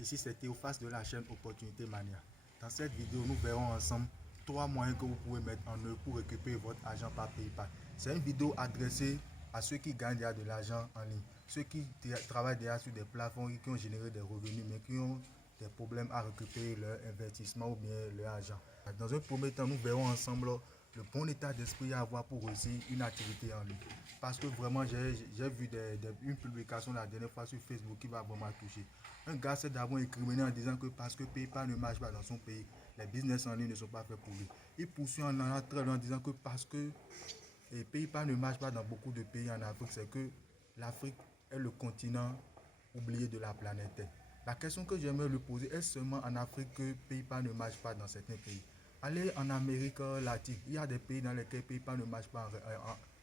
Ici c'est Théophas de la chaîne Opportunité Mania. Dans cette vidéo, nous verrons ensemble 3 moyens que vous pouvez mettre en œuvre pour récupérer votre argent par PayPal. C'est une vidéo adressée à ceux qui gagnent déjà de l'argent en ligne, ceux qui travaillent déjà sur des plateformes qui ont généré des revenus mais qui ont des problèmes à récupérer leur investissement ou bien leur argent. Dans un premier temps, nous verrons ensemble le bon état d'esprit à avoir pour réussir une activité en ligne. Parce que vraiment, j'ai vu une publication la dernière fois sur Facebook qui va vraiment toucher. Un gars s'est d'abord incriminé en disant que parce que PayPal ne marche pas dans son pays, les business en ligne ne sont pas faits pour lui. Il poursuit en allant très loin en disant que parce que PayPal ne marche pas dans beaucoup de pays en Afrique, c'est que l'Afrique est le continent oublié de la planète. La question que j'aimerais lui poser, est-ce seulement en Afrique que PayPal ne marche pas dans certains pays? Allez en Amérique latine, il y a des pays dans lesquels PayPal ne marche pas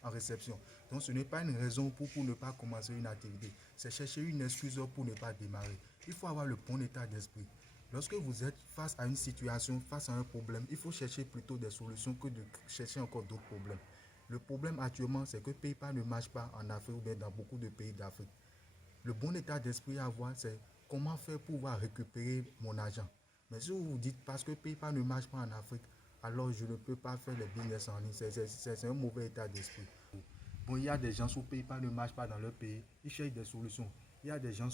en réception. Donc ce n'est pas une raison pour ne pas commencer une activité. C'est chercher une excuse pour ne pas démarrer. Il faut avoir le bon état d'esprit. Lorsque vous êtes face à une situation, face à un problème, il faut chercher plutôt des solutions que de chercher encore d'autres problèmes. Le problème actuellement, c'est que PayPal ne marche pas en Afrique ou bien dans beaucoup de pays d'Afrique. Le bon état d'esprit à avoir, c'est comment faire pour pouvoir récupérer mon argent. Mais si vous vous dites parce que PayPal ne marche pas en Afrique, alors je ne peux pas faire les business en ligne. C'est un mauvais état d'esprit. Bon, il y a des gens où PayPal ne marche pas dans leur pays, ils cherchent des solutions. Il y a des gens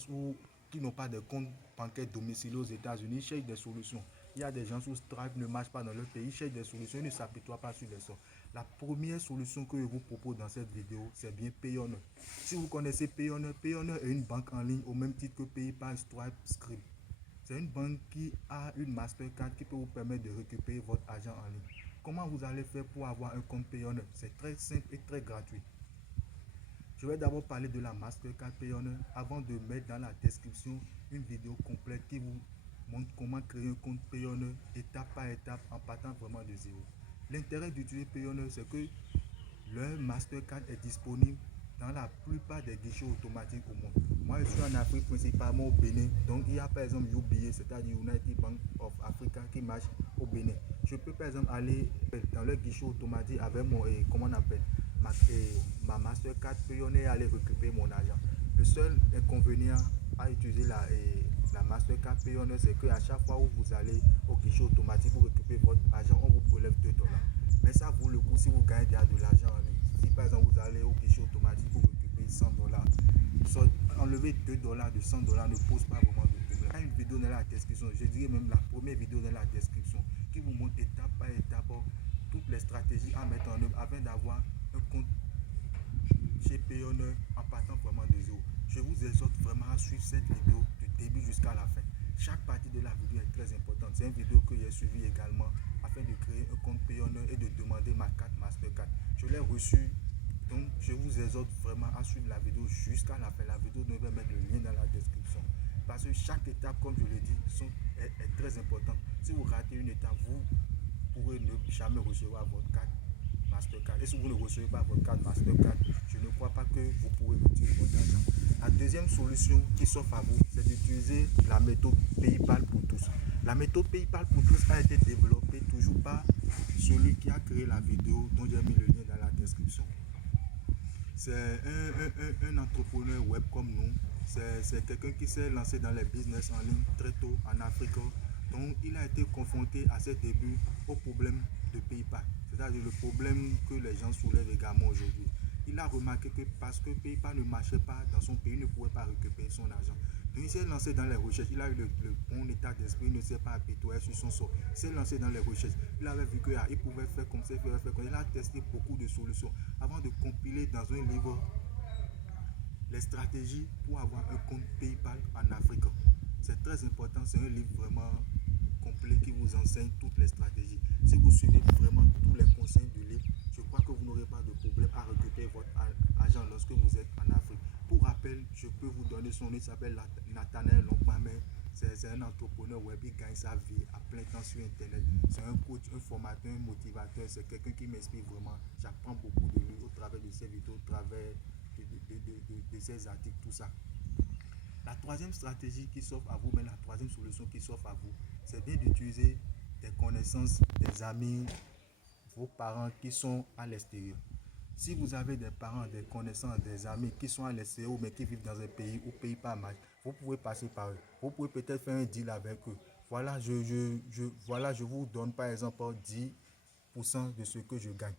qui n'ont pas de compte bancaire domicilié aux États-Unis, ils cherchent des solutions. Il y a des gens où Stripe ne marche pas dans leur pays, ils cherchent des solutions, ils ne s'apitoient pas sur les sorts. La première solution que je vous propose dans cette vidéo, c'est bien Payoneer. Si vous connaissez Payoneer, Payoneer est une banque en ligne au même titre que PayPal, Stripe, Script. C'est une banque qui a une Mastercard qui peut vous permettre de récupérer votre argent en ligne. Comment vous allez faire pour avoir un compte Payoneer? C'est très simple et très gratuit. Je vais d'abord parler de la Mastercard Payoneer avant de mettre dans la description une vidéo complète qui vous montre comment créer un compte Payoneer étape par étape en partant vraiment de zéro. L'intérêt d'utiliser Payoneer, c'est que leur Mastercard est disponible dans la plupart des guichets automatiques au monde. Moi, je suis en Afrique, principalement au Bénin. Donc, il y a par exemple UBA, c'est-à-dire United Bank of Africa, qui marche au Bénin. Je peux par exemple aller dans leur guichet automatique avec mon, comment on appelle, ma Mastercard Payoneer et aller récupérer mon argent. Le seul inconvénient à utiliser la Mastercard Payoneer, c'est qu'à chaque fois où vous allez au guichet automatique pour récupérer votre argent, on vous prélève 2 $. Mais ça vaut le coup si vous gagnez déjà de l'argent en ligne. Si par exemple vous allez au guichet automatique pour récupérer 100 $, enlever 2 $ de 100 $ ne pose pas vraiment de problème. Il y a une vidéo dans la description, je dirais même la première vidéo dans la description, qui vous montre étape par étape toutes les stratégies à mettre en œuvre afin d'avoir un compte chez Payoneer en partant vraiment de zéro. Je vous exhorte vraiment à suivre cette vidéo du début jusqu'à la fin. Chaque partie de la vidéo est très importante. C'est une vidéo que j'ai suivie également afin de créer un compte Payoneer et de demander ma carte Mastercard. Je l'ai reçue, donc je vous exhorte vraiment à suivre la vidéo jusqu'à la fin. La vidéo, je vais mettre le lien dans la description. Parce que chaque étape, comme je l'ai dit, est très importante. Si vous ratez une étape, vous pourrez ne jamais recevoir votre carte Mastercard. Et si vous ne recevez pas votre carte Mastercard, je ne crois pas que vous pourrez retirer votre argent. La deuxième solution qui s'offre à vous, c'est d'utiliser la méthode PayPal pour tous. La méthode PayPal pour tous a été développée toujours par celui qui a créé la vidéo dont j'ai mis le lien dans la description. C'est un entrepreneur web comme nous. C'est quelqu'un qui s'est lancé dans les business en ligne très tôt en Afrique. Donc, il a été confronté à ses débuts au problème de PayPal, c'est-à-dire le problème que les gens soulèvent également aujourd'hui. Il a remarqué que parce que PayPal ne marchait pas dans son pays, il ne pouvait pas récupérer son argent. Donc, il s'est lancé dans les recherches. Il a eu le bon état d'esprit, il ne s'est pas apitoyé sur son sort. Il s'est lancé dans les recherches. Il avait vu qu'il pouvait faire comme ça, il pouvait faire comme ça. Il a testé beaucoup de solutions avant de compiler dans un livre les stratégies pour avoir un compte PayPal en Afrique. C'est très important, c'est un livre vraiment complet qui vous enseigne toutes les stratégies. Si vous suivez vraiment tous les conseils du livre, je crois que vous n'aurez pas de problème à récupérer votre argent lorsque vous êtes en Afrique. Pour rappel, je peux vous donner son nom, il s'appelle Nathanael Longpame. C'est un entrepreneur web, il gagne sa vie à plein temps sur Internet. C'est un coach, un formateur, un motivateur. C'est quelqu'un qui m'inspire vraiment. J'apprends beaucoup de lui au travers de ses vidéos, au travers de ses articles, tout ça. La troisième stratégie qui s'offre à vous, mais la troisième solution qui s'offre à vous, c'est bien d'utiliser des connaissances, des amis, vos parents qui sont à l'extérieur. Si vous avez des parents, des connaissances, des amis qui sont à l'extérieur mais qui vivent dans un pays où paye pas mal, vous pouvez passer par eux. Vous pouvez peut-être faire un deal avec eux. Voilà, je vous donne par exemple 10% de ce que je gagne.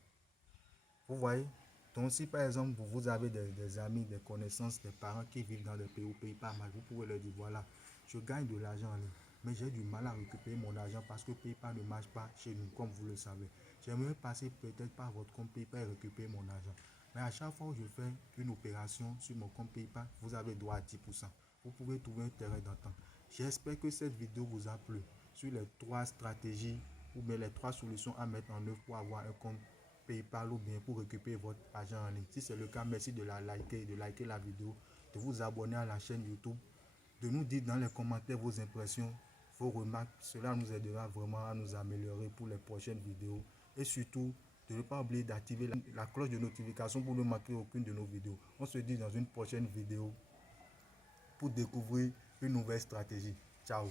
Vous voyez? Donc si par exemple vous avez des amis, des connaissances, des parents qui vivent dans des pays où paye pas mal, vous pouvez leur dire voilà, je gagne de l'argent en ligne, mais j'ai du mal à récupérer mon argent parce que PayPal ne marche pas chez nous, comme vous le savez. J'aimerais passer peut-être par votre compte PayPal et récupérer mon argent. Mais à chaque fois que je fais une opération sur mon compte PayPal, vous avez droit à 10%. Vous pouvez trouver un terrain d'entente. J'espère que cette vidéo vous a plu sur les 3 stratégies ou bien les 3 solutions à mettre en œuvre pour avoir un compte PayPal ou bien pour récupérer votre argent en ligne. Si c'est le cas, merci de liker la vidéo, de vous abonner à la chaîne YouTube, de nous dire dans les commentaires vos impressions, vos remarques. Cela nous aidera vraiment à nous améliorer pour les prochaines vidéos. Et surtout, de ne pas oublier d'activer la cloche de notification pour ne manquer aucune de nos vidéos. On se dit dans une prochaine vidéo pour découvrir une nouvelle stratégie. Ciao.